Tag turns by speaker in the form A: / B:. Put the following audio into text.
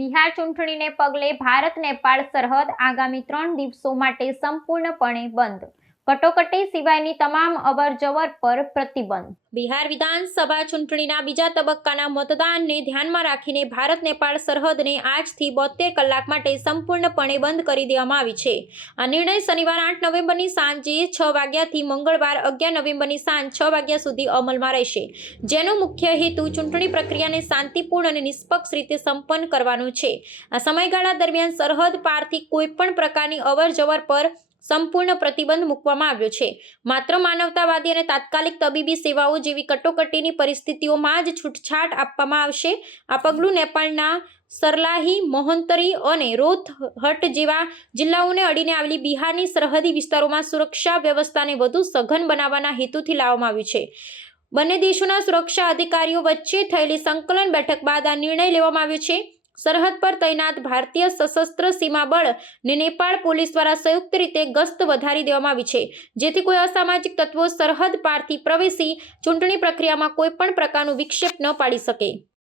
A: બિહાર ચૂંટણીને પગલે ભારત નેપાળ સરહદ આગામી ત્રણ દિવસો માટે સંપૂર્ણપણે બંધ. કટોકટી સિવાયની તમામ અવરજવર પર પ્રતિબંધ. બિહાર વિધાનસભા ચૂંટણીના બીજા તબક્કાના મતદાનને ધ્યાનમાં રાખીને ભારત નેપાળ સરહદને આજથી બોતેર કલાક માટે સંપૂર્ણપણે બંધ કરી દેવામાં આવી છે. આ નિર્ણય શનિવાર આઠ નવેમ્બરની સાંજે છ વાગ્યાથી મંગળવાર અગિયાર નવેમ્બરની સાંજ છ વાગ્યા સુધી અમલમાં રહેશે, જેનો મુખ્ય હેતુ ચૂંટણી પ્રક્રિયાને શાંતિપૂર્ણ અને નિષ્પક્ષ રીતે સંપન્ન કરવાનો છે. આ સમયગાળા દરમિયાન સરહદ પારથી કોઈપણ પ્રકારની અવરજવર પર સંપૂર્ણ પ્રતિબંધ મૂકવામાં આવ્યો છે. માત્ર માનવતાવાદી અને તાત્કાલિક તબીબી સેવાઓ જેવી કટોકટીની પરિસ્થિતિઓમાં જ છૂટછાટ આપવામાં આવશે. આ પગલું નેપાળના સરલાહી, મોહંતરી અને રોથહટ જેવા જિલ્લાઓને અડીને આવેલી બિહારની સરહદી વિસ્તારોમાં સુરક્ષા વ્યવસ્થાને વધુ સઘન બનાવવાના હેતુથી લાવવામાં આવ્યું છે. બંને દેશોના સુરક્ષા અધિકારીઓ વચ્ચે થયેલી સંકલન બેઠક બાદ આ નિર્ણય લેવામાં આવ્યો છે. સરહદ પર તૈનાત ભારતીય સશસ્ત્ર સીમા બળ ને નેપાળ પોલીસ દ્વારા સંયુક્ત રીતે ગસ્ત વધારી દેવામાં આવી છે. જેથી કોઈ અસામાજિક તત્વો સરહદ પારથી પ્રવેશી ચૂંટણી પ્રક્રિયામાં કોઈ પણ પ્રકારનું વિક્ષેપ ન પાડી શકે.